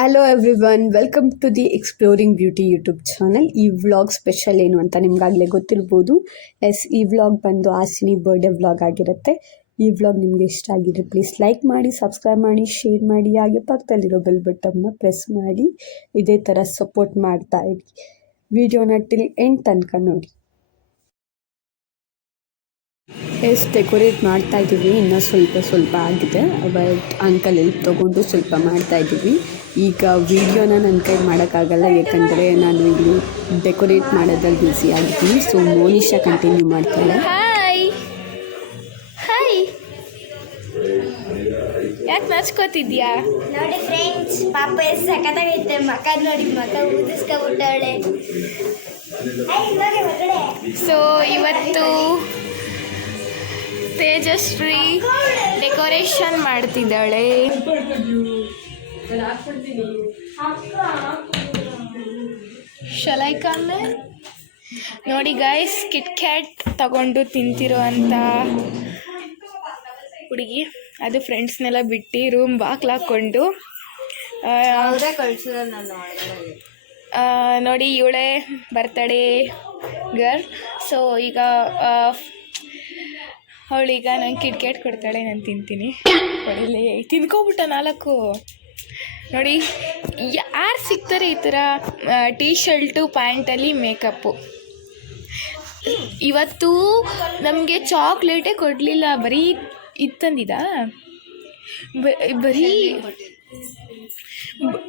Hello everyone, welcome to the exploring beauty YouTube channel. ಈ vlog special ಏನು ಅಂತ ನಿಮ್ಗಾಗಲೇ ಗೊತ್ತಿರ್ಬೋದು. ಈ ವ್ಲಾಗ್ ಬಂದು ಆಸಿನಿ ಬರ್ಡೇ ವ್ಲಾಗ್ ಆಗಿರುತ್ತೆ. ಈ ವ್ಲಾಗ್ ನಿಮಗೆ ಇಷ್ಟ ಆಗಿದ್ರೆ ಪ್ಲೀಸ್ ಲೈಕ್ ಮಾಡಿ, ಸಬ್ಸ್ಕ್ರೈಬ್ ಮಾಡಿ, ಶೇರ್ ಮಾಡಿ, ಹಾಗೆ ಪಕ್ಕದಲ್ಲಿರೋ ಬೆಲ್ ಬಟನ್ನ ಪ್ರೆಸ್ ಮಾಡಿ ಇದೇ ಥರ ಸಪೋರ್ಟ್ ಮಾಡ್ತಾ ಇರಿ. ವಿಡಿಯೋನ ಟಿಲ್ ಎಂಡ್ ತನಕ ನೋಡಿ. ಡೆಕೋರೇಟ್ ಮಾಡ್ತಾ ಇದ್ದೀವಿ. ಇನ್ನೂ ಸ್ವಲ್ಪ ಆಗಿದೆ, ಬಟ್ ಅಂಕಲ್ ಹೆಲ್ಪ್ ತೊಗೊಂಡು ಸ್ವಲ್ಪ ಮಾಡ್ತಾ ಇದ್ದೀವಿ. ಈಗ ವಿಡಿಯೋನ ನನ್ನ ಕೈ ಮಾಡೋಕ್ಕಾಗಲ್ಲ, ಯಾಕಂದರೆ ನಾನು ಇಲ್ಲಿ ಡೆಕೋರೇಟ್ ಮಾಡೋದ್ರಲ್ಲಿ ಬ್ಯುಸಿ ಆಗಿದ್ದೀನಿ. ಸೊ ಮೋನಿಶಾ ಕಂಟಿನ್ಯೂ ಮಾಡ್ತಾಳೆ. ಹಾಯ್ ಹಾಯ್, ಯಾಕೆ ನಾಚ್ಕೋತಿದ್ಯಾ? ನೋಡಿ ಫ್ರೆಂಡ್ಸ್, ಪಾಪ ಎಷ್ಟು ಸಖತ್ತಾಗೈತೆ. ಮಕ್ಕ ನೋಡಿ, ಮಕ್ಕ ಊದಿಸ್ಕೊಬಿಟ್ಟವಳೆ. ಸೊ ಇವತ್ತು ತೇಜಸ್ವಿ ಡೆಕೋರೇಷನ್ ಮಾಡ್ತಿದ್ದಾಳೆ. ಶಲೈಕನ್ನೇ ನೋಡಿ ಗೈಸ್, ಕಿಟ್ ಕ್ಯಾಟ್ ತಗೊಂಡು ತಿಂತಿರೋ ಅಂತ ಹುಡುಗಿ. ಅದು ಫ್ರೆಂಡ್ಸ್ನೆಲ್ಲ ಬಿಟ್ಟು ರೂಮ್ ಬಾಕ್ಲಾಕೊಂಡು ನೋಡಿ, ಇವಳೆ ಬರ್ತಡೇ ಗರ್ಲ್. ಸೊ ಈಗ ಅವಳೀಗ ನಂಗೆ ಕಿಟ್ ಕ್ಯಾಟ್ ಕೊಡ್ತಾಳೆ, ನಾನು ತಿಂತೀನಿ. ಒಳ್ಳೆ ತಿನ್ಕೊಬಿಟ್ಟ 4 ನೋಡಿ. ಯಾರು ಸಿಗ್ತಾರೆ ಈ ಥರ ಟೀ ಶರ್ಟು ಪ್ಯಾಂಟಲ್ಲಿ ಮೇಕಪ್ಪು? ಇವತ್ತು ನಮಗೆ ಚಾಕ್ಲೇಟೇ ಕೊಡಲಿಲ್ಲ, ಬರೀ ಇದು ತಂದಿದ್ದ.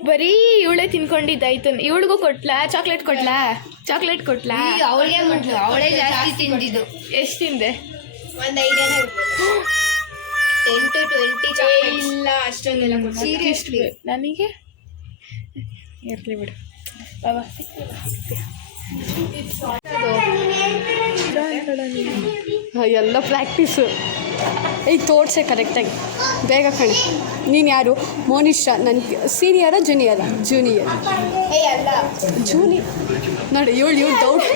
ಬರೀ ಇವಳೇ ತಿನ್ಕೊಂಡಿದ್ದಾಯ್ತು. ಇವಳಿಗೂ ಕೊಟ್ಲಾ ಚಾಕ್ಲೇಟ್? ಕೊಟ್ಲಾ? ಅವಳೇ ಜಾಸ್ತಿ ತಿಂದಿದ್ದು. ಎಷ್ಟು ತಿಂದೆ? ಒಂದು 5 ಜನ ಇರ್ಬೋದು. 10 to 20 ಚಾಕ್ಲೇಟ್ಸ್. ಇಲ್ಲ, ಅಷ್ಟೊಂದೆಲ್ಲ ಸೀರಿಯಸ್ಲಿ ನನಗೆ ಇರಲಿ ಬಿಡು ಬಾಬಾ. ಎಲ್ಲ ಪ್ರಾಕ್ಟೀಸು. ಈಗ ತೋರಿಸೆ ಕರೆಕ್ಟಾಗಿ, ಬೇಗ ಕಣೆ. ನೀನು ಯಾರು? ಮೋನಿಶಾ. ನನ್ನ ಸೀನಿಯರಾ ಜೂನಿಯರ್? ಜೂನಿಯರ್ ನೋಡಿ, ಇವಳು ಡೌಟ್.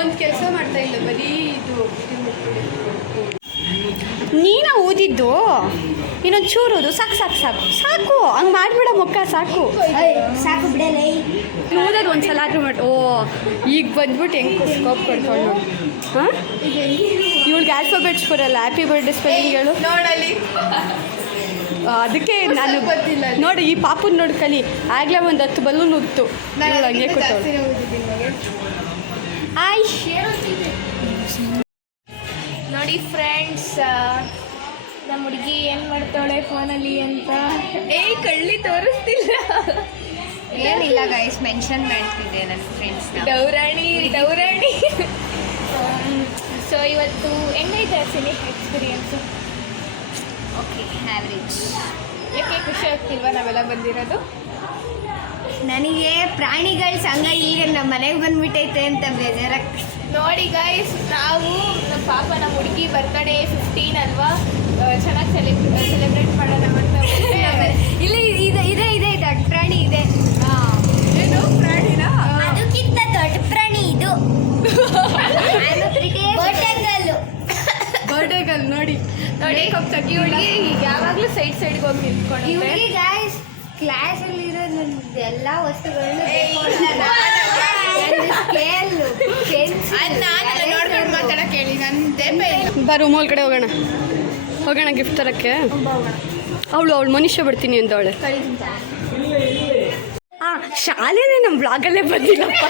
ಒಂದು ಕೆಲಸ ಮಾಡ್ತಾ ಇಲ್ಲ, ಬರೀ ಇದು. ನೀನ ಊದಿದ್ದು ಇನ್ನೊಂದು ಚೂರೋದು. ಸಾಕು ಹಂಗೆ ಮಾಡಿಬಿಡ ಮುಖ. ಸಾಕು ಬಿಡಲ್ಲ. ಊದೋದು ಒಂದ್ಸಲ ಆದ್ರೂ ಮಾಡಿ. ಓ, ಈಗ ಬಂದ್ಬಿಟ್ಟು ಹೆಂಗೆ ಸ್ಕೋಪ್ ಕೊಡ್ಕೊಂಡು ನೋಡಿ. ಹಾಂ, ಇವಳಿಗೆ ಆಲ್ಫಾಬೆಟ್ಸ್ ಬರಲ್ಲ. ಹ್ಯಾಪಿ ಬರ್ಡೇ ಸ್ಪೆಲ್ಲಿಂಗ್ ಹೇಳು ನೋಡಲ್ಲಿ. ಅದಕ್ಕೆ ನಾನು ಗೊತ್ತಿಲ್ಲ. ನೋಡಿ, ಈ ಪಾಪನ ನೋಡಿ ಕಲಿ. ಆಗಲೇ ಒಂದು 10 ಬಲೂನ್ ಉತ್ತು ಹಂಗೆ ಕೊಟ್ಟವಳು. ನೋಡಿ ಫ್ರೆಂಡ್ಸ್, ನಮ್ಮ ಹುಡುಗಿ ಏನು ಮಾಡ್ತಾಳೆ ಫೋನಲ್ಲಿ ಅಂತ. ಕಳ್ಳಿ ತೋರಿಸ್ತಿಲ್ಲ. ಏನಿಲ್ಲ ಗೈಸ್, ಮೆನ್ಷನ್ ಮಾಡ್ತಿದ್ದೆ ನನ್ನ ಫ್ರೆಂಡ್ಸ್ ಡೌರಾಣಿ. ಸೊ ಇವತ್ತು ಹೆಂಗೈತೆ ಆಕ್ಚುಲಿ ಎಕ್ಸ್ಪೀರಿಯನ್ಸು? Okay, average. ಯಾಕೆ ಖುಷಿ ಆಗ್ತಿಲ್ವಾ ನಾವೆಲ್ಲ ಬಂದಿರೋದು? ನನಗೆ ಪ್ರಾಣಿಗಳ ಸಂಘ ಈಗ ನಮ್ಮ ಮನೆಗೆ ಬಂದ್ಬಿಟ್ಟೈತೆ ಅಂತ ಬೇಜಾರಾಗ್ತದೆ. ನೋಡಿ ಗೈಸ್, ನಾವು ನಮ್ಮ ಹುಡುಗಿ ಬರ್ತಡೇ 15 ಅಲ್ವಾ, ಚೆನ್ನಾಗಿ ಸೆಲೆಬ್ರೇಟ್ ಮಾಡೋಣ ಅಂತ. ಇಲ್ಲಿ ಇದೆ ದೊಡ್ಡ ಪ್ರಾಣಿ ಇದೆ. ಏನು ಪ್ರಾಣಿನ? ಅದಕ್ಕಿಂತ ದೊಡ್ಡ ಪ್ರಾಣಿ ಇದು. ಬರ್ಡೇಗಲ್ ನೋಡಿ ಹುಡುಗಿ ಈಗ ಯಾವಾಗಲೂ ಸೈಡ್ಗೆ ಹೋಗಿ ನಿಂತ್ಕೊಂಡು. ಇವಳಿಗೆ ಗಾಯ್ಸ್ ಕ್ಲಾಸಲ್ಲಿ ಇರೋ ಎಲ್ಲ ವಸ್ತುಗಳನ್ನು ನೋಡ್ಕೊಂಡು ಮಾತಾಡಕ್ಕೆ ಹೇಳಿ. ನನ್ನ ಬರೋ ಮೂಲ ಕಡೆ ಹೋಗೋಣ ಗಿಫ್ಟ್ ತರಕ್ಕೆ. ಅವಳು ಮನುಷ್ಯ ಬಿಡ್ತೀನಿ ಅಂದವಳೆ. ಶಾಲೆನೇ ನಮ್ಮ ಬ್ಲಾಗಲ್ಲೇ ಬಂದಿಲ್ಲಪ್ಪ.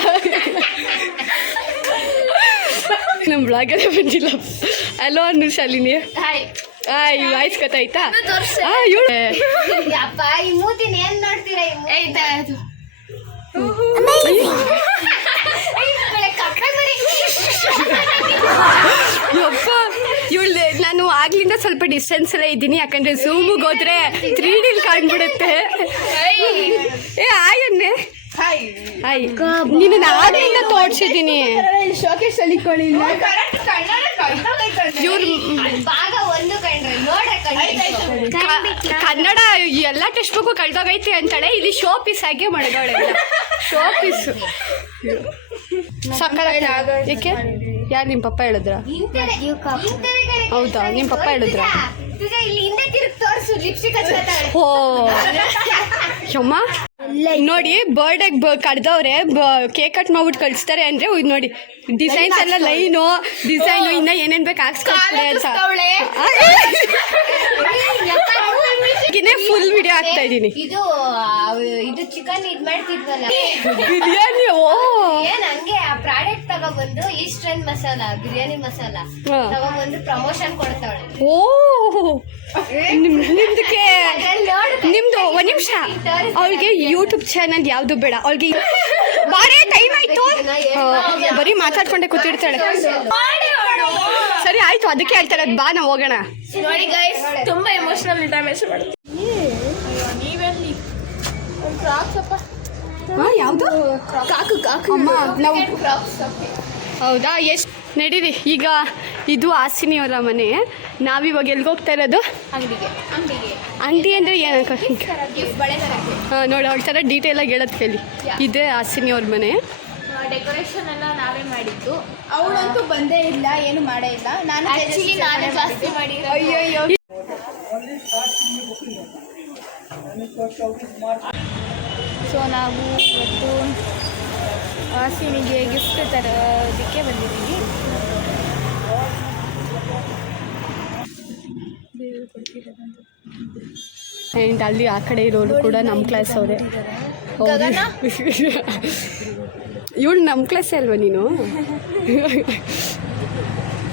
ಹಲೋ ಅನ್ನು ಶಾಲಿನಿ. ಈ ವಾಯ್ಸ್ ಗೊತ್ತಾಯ್ತಾ? ಈ ಮೂತಿನ ಏನ್ ನೋಡ್ತೀರಾ? ಯಪ್ಪ, ಇವಳು ನಾನು ಆಗ್ಲಿಂದ ಸ್ವಲ್ಪ ಡಿಸ್ಟೆನ್ಸಲ್ಲೇ ಇದ್ದೀನಿ, ಯಾಕಂದರೆ ಝೂಮಿಗೆ ಹೋದ್ರೆ 3D ಕಾಣ್ಬಿಡುತ್ತೆ. ಆಯನ್ನೇ ನೀನು ಆಗ್ಲಿಂದ ತೋರಿಸಿದ್ದೀನಿ. ಶೋಕೇಶ್ ಅಲ್ಲಿ ಕನ್ನಡ ಎಲ್ಲ ಟೆಕ್ಸ್ಟ್ ಬುಕ್ಕು ಕಳ್ದೋಗೈತೆ ಅಂತಾಳೆ. ಇಲ್ಲಿ ಶೋ ಪೀಸ್ ಆಗಿ ಮಾಡಿದವಳೆ. Show piece. ಸಕ್ಕರೆ ಏಕೆ ಯಾರು ನಿಮ್ಮ ಪಪ್ಪ ಹೇಳಿದ್ರ ಹೌದಾ ನಿಮ್ಮ ಪಪ್ಪ ಹೇಳಿದ್ರ ಓ ಯಮ್ಮ ನೋಡಿ ಬರ್ಡೇಗೆ ಕಡ್ದವ್ರೆ ಕೇಕ್ ಕಟ್ ಮಾಡ್ಬಿಟ್ಟು ಕಳಿಸ್ತಾರೆ ಅಂದರೆ ಇದು ನೋಡಿ ಡಿಸೈನ್ಸ್ ಎಲ್ಲ ಲೈನು ಡಿಸೈನು ಇನ್ನು ಏನೇನು ಬೇಕು ಹಾಕ್ಸ್ಕೊಳ್ತಾರೆ ಅಂತ ಇನ್ನೇ ಫುಲ್ ವಿಡಿಯೋ ಹಾಕ್ತಾ ಇದ್ದೀನಿ ಇದು ಚಿಕನ್ ಇದ್ ಮಾಡ್ತಿದ್ವಲ್ಲ ಬಿರಿಯಾನಿ ಓ ಏನ್ ಹಂಗೆ ಆ ಪ್ರಾಡಕ್ಟ್ ತಗೊಬಂದು ಈಸ್ಟರ್ನ್ ಮಸಾಲ ಬಿರಿಯಾನಿ ಮಸಾಲ ತಗೊಬಂದು ಪ್ರಮೋಷನ್ ಕೊಡ್ತಾಳೆ ಓ ನಿಮ್ದಕ್ಕೆ ನಿಮ್ದು ಒಂದ್ ನಿಮಿಷ ಅವಳಿಗೆ ಯೂಟ್ಯೂಬ್ ಚಾನಲ್ ಯಾವ್ದು ಬೇಡ ಅವಳಿಗೆ ಬಾರೇ ಟೈಮ್ ಆಯ್ತು ಬರೀ ಮಾತಾಡ್ಕೊಂಡೆ ಕೂತಿರ್ತಾಳೆ ಸರಿ ಆಯ್ತು ಅದಕ್ಕೆ ಹೇಳ್ತಾರೆ ಬಾ ನಾವು ಹೋಗೋಣ ನೋಡಿ ಗೈಸ್ ತುಂಬಾ ಎಮೋಷನಲ್ ಡ್ಯಾಮೇಜ್ ಮಾಡುತ್ತೆ ನೀವೆಲ್ಲಿ ಫ್ರಾಕ್ಸಪ್ಪ ಯಾವುದು ಕಾಕು ಕಾಕು ಅಮ್ಮ ನಾವು ಹೌದಾ ಎಷ್ಟು ನಡೀರಿ ಈಗ ಇದು ಹಾಸಿನಿಯವರ ಮನೆ ನಾವಿವಾಗ ಎಲ್ಲಿಗೆ ಹೋಗ್ತಾ ಇರೋದು ಅಂಗಡಿಗೆ ಅಂಗಡಿ ಅಂದರೆ ಏನಕ್ಕ ಬಳೆ ತರಕ್ಕೆ ಹಾಂ ನೋಡಿ ಅವಳ ಥರ ಡೀಟೇಲಾಗಿ ಹೇಳೋದು ಕೇಳಿ ಇದೇ ಹಾಸಿನಿಯವ್ರ ಮನೆ ಡೆಕೋರೇಷನ್ ಎಲ್ಲ ನಾವೇ ಮಾಡಿದ್ದು ಅವಳಂತೂ ಬಂದೇ ಇಲ್ಲ ಏನು ಮಾಡೇ ಇಲ್ಲ ನಾನು ಆಕ್ಚುಲಿ ನಾನೇ ಜಾಸ್ತಿ ಮಾಡಿ ಅಯ್ಯೋ ಸೊ ನಾವು ಇವತ್ತು ಹಾಸಿನಿಗೆ ಗಿಫ್ಟ್ ತರೋದಕ್ಕೆ ಬಂದಿದ್ದೀವಿ ಆ್ಯಂಡ್ ಅಲ್ಲಿ ಆ ಕಡೆ ಇರೋರು ಕೂಡ ನಮ್ಮ ಕ್ಲಾಸ್ ಅವರೇ ಇವಳು ನಮ್ಮ ಕ್ಲಾಸೇ ಅಲ್ವಾ ನೀನು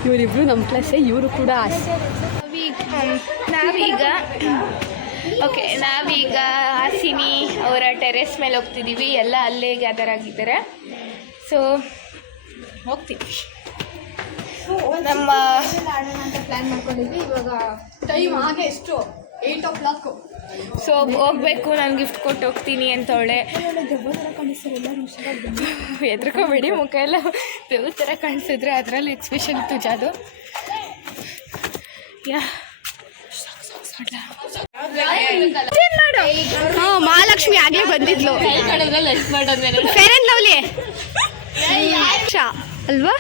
ಇವರಿಬ್ರು ನಮ್ಮ ಕ್ಲಾಸೇ ಇವರು ಕೂಡ ನಾವೀಗ ಹಾಸಿನಿ ಅವರ ಟೆರೆಸ್ ಮೇಲೆ ಹೋಗ್ತಿದ್ದೀವಿ ಎಲ್ಲ ಅಲ್ಲೇ ಗ್ಯಾದರ್ ಆಗಿದ್ದಾರೆ ಸೊ ಹೋಗ್ತೀವಿ ನಮ್ಮ ಪ್ಲಾನ್ ಮಾಡ್ಕೊಂಡಿದ್ವಿ ಇವಾಗ ಟೈಮ್ ಹಾಗೆ ಎಷ್ಟು 8:00 ಸೊ ಹೋಗ್ಬೇಕು ನಾನು ಗಿಫ್ಟ್ ಕೊಟ್ಟು ಹೋಗ್ತೀನಿ ಅಂತವಳೆ ಎದ್ರಕೋಬೇಡಿ ಮುಖ ಎಲ್ಲ ಬೇವು ಥರ ಕಾಣಿಸಿದ್ರೆ ಅದರಲ್ಲಿ ಎಕ್ಸ್ಪೆಷಲ್ ತುಜಾದು ಯಾ ಹಾಂ ಮಹಾಲಕ್ಷ್ಮಿ ಆಗಲೇ ಬಂದಿದ್ಲು ಫೇರ್ ಆ್ಯಂಡ್ ಲವ್ಲಿ ಅಲ್ವಾ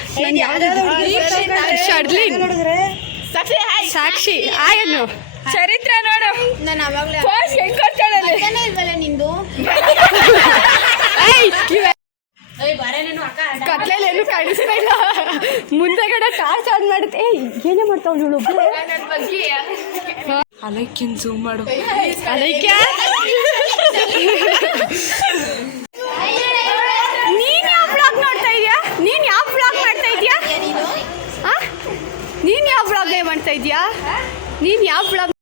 ಶರ್ಲಿನ್ ಸಾಕ್ಷಿ ಆಯನ್ನು ಚರಿತ್ರೆ ನೋಡು ನಾನು ಅವಾಗಲೇ ಇಲ್ವಲ್ಲ ನಿಂದು ಕತ್ಲೇನು ಕಾಣಿಸ್ತಾ ಇಲ್ಲ ಮುಂದೆಗಡೆ ಟಾರ್ಚ್ ಆನ್ ಮಾಡುತ್ತೆ ಏನೇ ಮಾಡ್ತಾವಳು ಇವಳು ಅಲೈಕಿನ್ ಝೂಮ್ ಮಾಡು ಅದಕ್ಕೆ ನೀನ್ ಯಾವ ಬ್ಲಾಗ್ ನೋಡ್ತಾ ಇದೀಯಾ ನೀನ್ ಯಾವ ಬ್ಲಾಗ್ ಮಾಡ್ತಾ ಇದೀಯಾ ನೀನ್ ಯಾವ ಬ್ಲಾಗ್ ಮಾಡ್ತಾ ಇದೀಯಾ ನೀನ್ ಯಾವ ಬ್ಲಾಗ್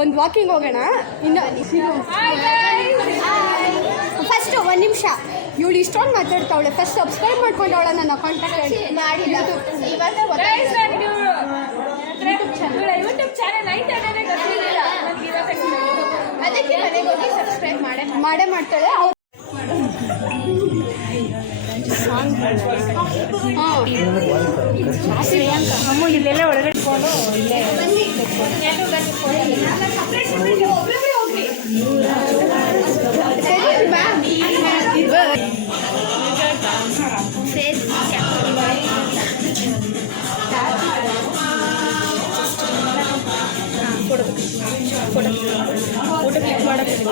ಒಂದು ವಾಕಿಂಗ್ ಹೋಗೋಣ ಇನ್ನು ಫಸ್ಟ್ ಒಂದು ನಿಮಿಷ ಇವಳು ಇಷ್ಟೊಂದು ಮಾತಾಡ್ತಾವಳೆ ಫಸ್ಟ್ ಸಬ್ಸ್ಕ್ರೈಬ್ ಮಾಡ್ಕೊಂಡವಳ ನನ್ನ ಕಾಂಟ್ಯಾಕ್ಟ್ ಮಾಡಿಲ್ಲ ಯೂಟ್ಯೂಬ್ ಚಾನಲ್ ಅದಕ್ಕೆ ಮನೆಗೆ ಹೋಗಿ ಸಬ್ಸ್ಕ್ರೈಬ್ ಮಾಡೇ ಮಾಡ್ತಾಳೆ ಅವ್ರು ಇಲ್ಲೆಲ್ಲ ಒಳಗಡೆ ಫೋಟೋ ಕ್ಲಿಕ್ ಮಾಡೋಕ್ಕೆ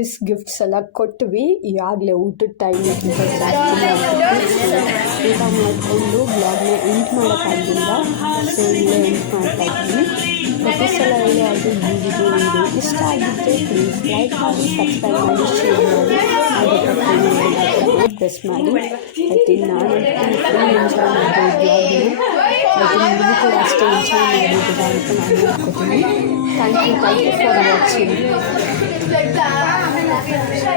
ಇಸ್ ಗಿಫ್ಟ್ಸ್ ಎಲ್ಲ ಕೊಟ್ವಿ ಈಗಾಗಲೇ ಊಟದ ಟೈಮ್ಗಿಂತ ಊಟ ಮಾಡಿಕೊಂಡು ಬ್ಲಾಗ್ನ ಎಂಟ್ ಮಾಡೋಕ್ಕಾಗಿಲ್ಲ ಸೊ ಇಲ್ಲೇ ಎಂಟ್ ಮಾಡ್ತಾ ಇದ್ದೀನಿ ಪ್ರತಿ ಸಲ ಹೇಳಿ ಅದು ಈ ವಿಡಿಯೋ ಇಷ್ಟ ಆಗಿದ್ದರೆ ಪ್ಲೀಸ್ ಲೈಕ್ ಮಾಡಿ ಸಬ್ಸ್ಕ್ರೈಬ್ ಮಾಡಿ ಶೇರ್ ಮಾಡಿ ಹಾಗೆ ಪ್ರೆಸ್ ಮಾಡಿ ಐ ಥಿಂಕ್ ನಾನು ಫುಲ್ ಎಂಜಾಯ್ ಮಾಡಿದೆ ಬ್ಲಾಗ್ನ ನೀವು ಕೂಡ ಅಷ್ಟೇ ಎಂಜಾಯ್ ಮಾಡಿದ್ದೀರಾ ಅಂತ ನಾನು ಅನ್ಕೋತೀನಿ ಥ್ಯಾಂಕ್ ಯು ಫಾರ್ ವಾಚಿಂಗ್